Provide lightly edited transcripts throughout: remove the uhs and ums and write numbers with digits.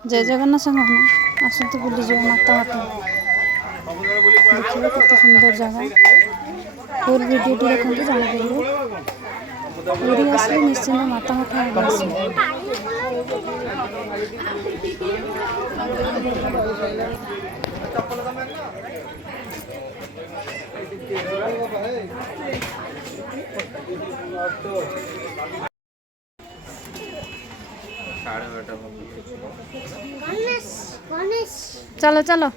जय जगन्नाथ सामान आसतु बुली जो माता मठ देखिए कत सुंदर जगह फुल वीडियो देखते जापर पूरी आसले निश्चिंत माता मठ चलो चलो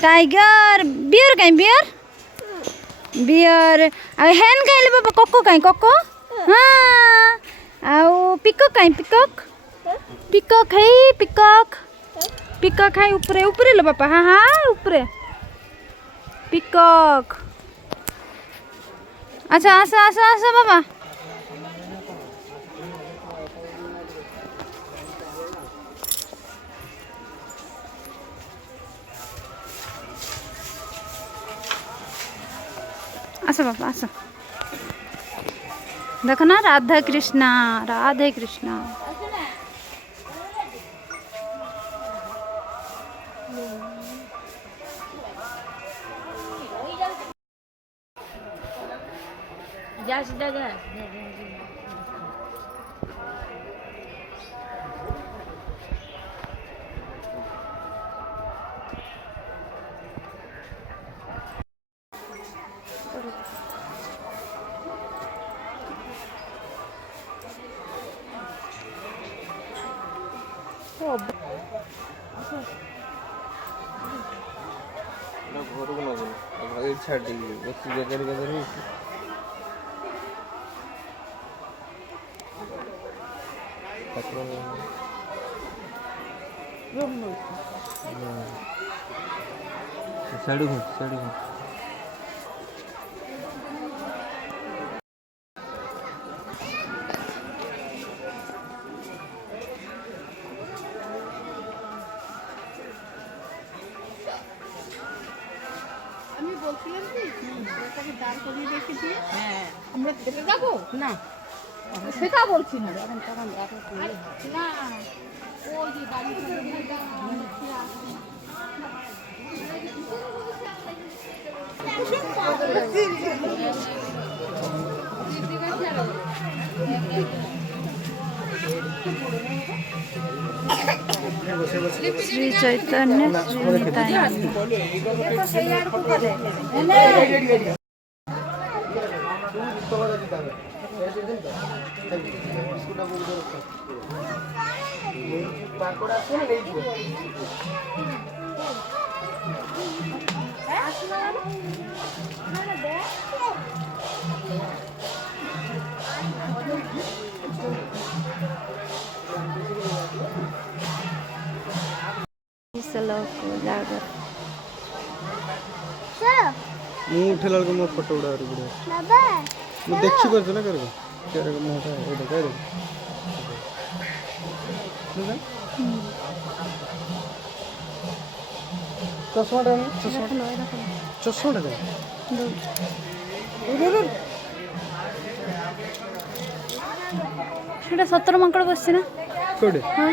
टाइगर बियर कहीं बियर बियर हेन कहीं बाबा कोको कहीं कोको हाँ आउ पिकॉक कहीं पिकॉक पिकॉक है पिकॉक पिकॉक है ऊपरे ऊपरे लो बापा हाँ हाँ ऊपरे पिकॉक अच्छा आसा आसा आसा बाबा आसो बाबा आसो देखो ना राधा कृष्णा राधे कृष्णा না সেটা বলছি না এখন তখন না ওই যে বাড়ি श्री चैतन्य श्री नित्यानंद जागर मुँह उठे लगे मो फोटो उड़ा ମୁଁ ଦେଖି ପାରୁଛୁ ନା କରିବ କେରେ ମୋଟା ଏଇଟା କାରେ ବୁଝା ଚଷମାଟା ଚଷମାଟା ଦେ ସେଟା ସତର ମାଙ୍କଡ଼ ବସିଛି ନା କୋଉଠି ହଁ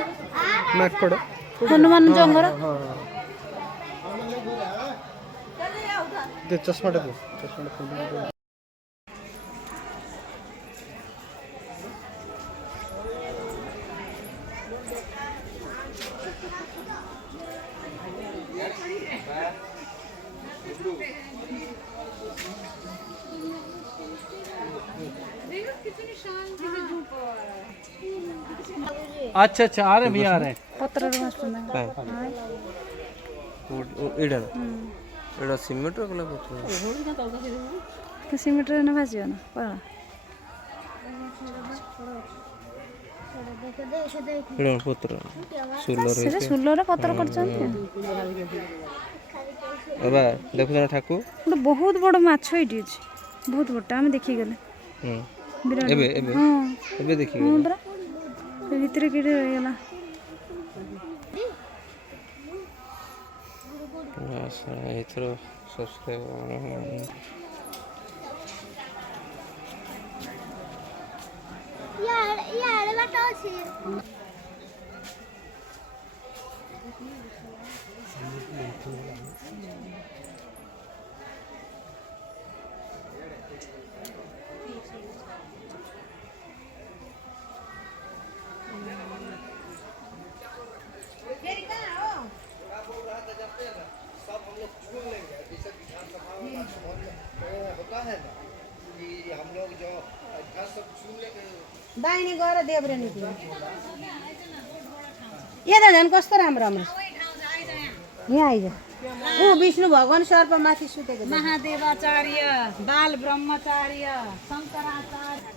ମାଙ୍କଡ଼ ହନୁମାନ ଜଙ୍ଗର ହଁ ଦେ ଚଷମାଟା ଦେ ଚଷମାଟା ପିନ୍ଧିକି अच्छा अच्छा आ रहे भैया आ रहे ପତ୍ରରେ ବସୁଛନ୍ତି ଏଇଟା ଏଇଟା ସିମେଣ୍ଟ କଲା ପତ୍ର ସିମେଣ୍ଟରେ ନା ଭାସିବ ନା ପଳ ଏଇଟା ପତ୍ର ସୁଲର ସେଟା ସୁଲରେ ପତ୍ର କରିଛନ୍ତି ବାବା ଦେଖୁଛ ନା ଠାକୁ ଗୋଟେ ବହୁତ ବଡ଼ ମାଛ ଏଇଠି ଅଛି ବହୁତ ବଡ଼ଟା ଆମେ ଦେଖିଗଲେ ବିରାଟ ଏବେ ଏବେ ହଁ ଏବେ ଦେଖିବ ହଁ ପରା ସେ ଭିତରେ କିଟେ ରହିଗଲା ଏଥର ସବସ୍କ୍ରାଇବ ଇଆଡ଼େ ବାଟ ଅଛି दाहिने गएर देब्रे निक्ल्यो यता झन् कस्तो राम्रो राम्रो यहाँ आइज ऊ विष्णु भगवान सर्प माथि सुतेको महादेवाचार्य बाल ब्रह्मचार्य शङ्कराचार्य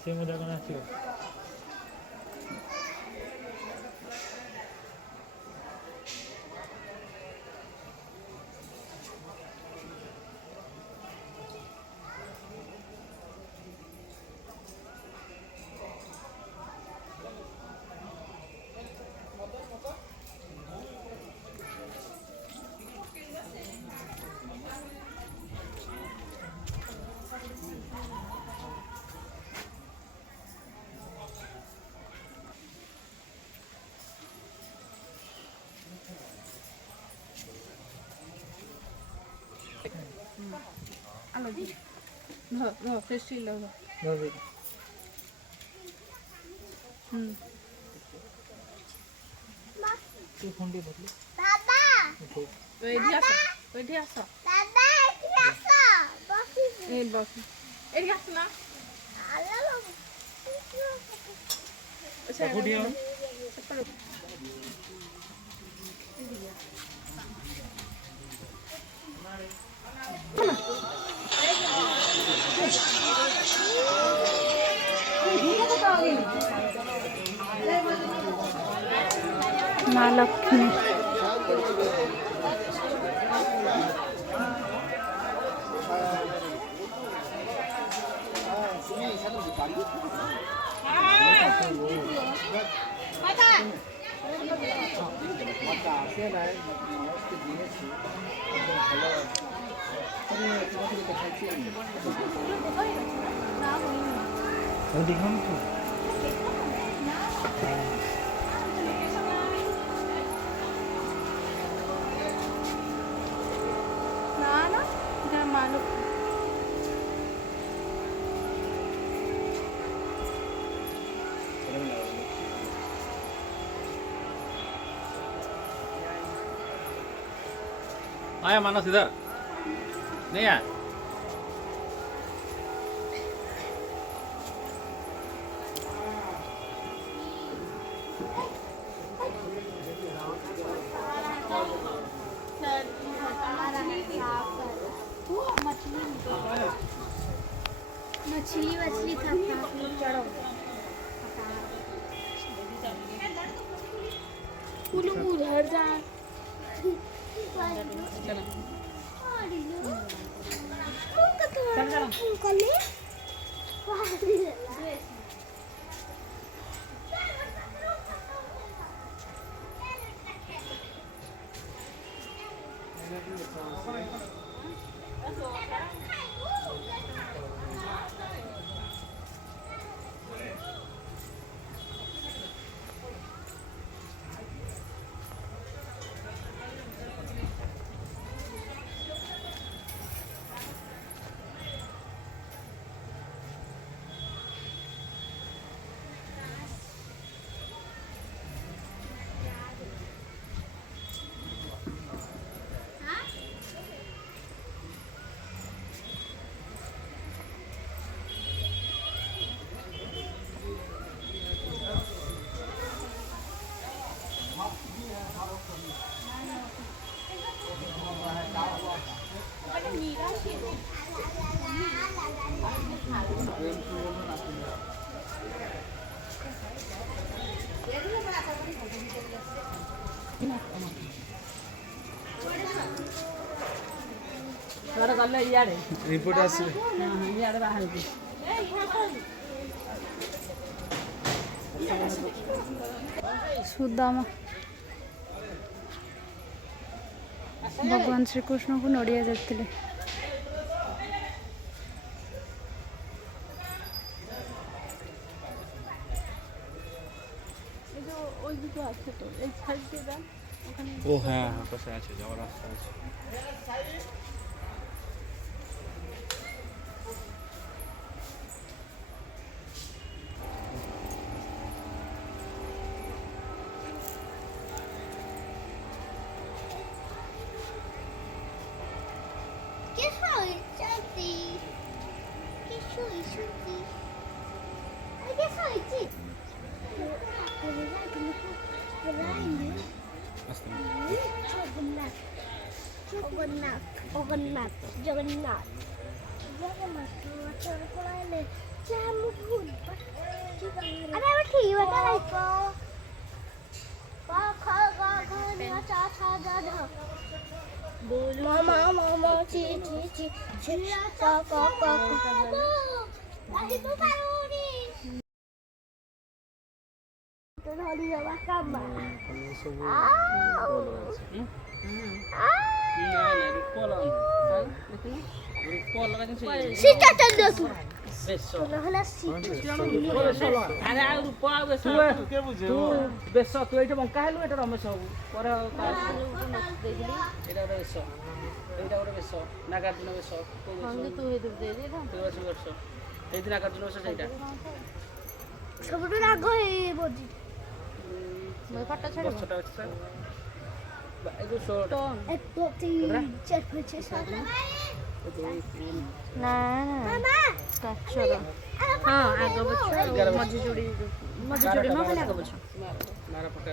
ସେ ମଜା କ'ଣ ଆସିବ माँ लक्ष्मी आया मानस इधर नहीं आया मछली मछली था चढ़ो ଗଲେ ଇଆଡ଼େ ରିପୋର୍ଟ ଆସିବେ ଇଆଡ଼େ ବାହାରକୁ ସୁଦାମା ଭଗବାନ ଶ୍ରୀକୃଷ୍ଣଙ୍କୁ ନଡ଼ିଆ ଦେଇଥିଲେ। ও হ্যাঁ পাশে আছে যাওয়ার রাস্তা আছে। ବେଶ ତୁ ଏଇଠି ବଙ୍କା ହେଲୁ ଏଇଟା ରମେଶ ହବୁ ପରେ ଏଇଟା ଗୋଟେ ବେଶ ଏଇଟା ଗୋଟେ ବେଶ ନାଗାର୍ଜୁନ ବେଶ ସେଇଠି ନାଗାର୍ଜୁନ ବେଶ ସେଇଟା ସବୁଠୁ ରାଗ ହେଇ ବୋଜି ବର୍ଷଟା ଅଛି ସାର୍ ଏ ଯୋଉ ଷୋଳଟା 1 2 3 4 5 6 7 ନା କାଚର ହଁ ଆଗ ପଛ ମଝି ଯୋଡ଼ି ମଝି ଯୋଡ଼ି ନ ଖାଲି ଆଗ ପଛ ମାର ପକା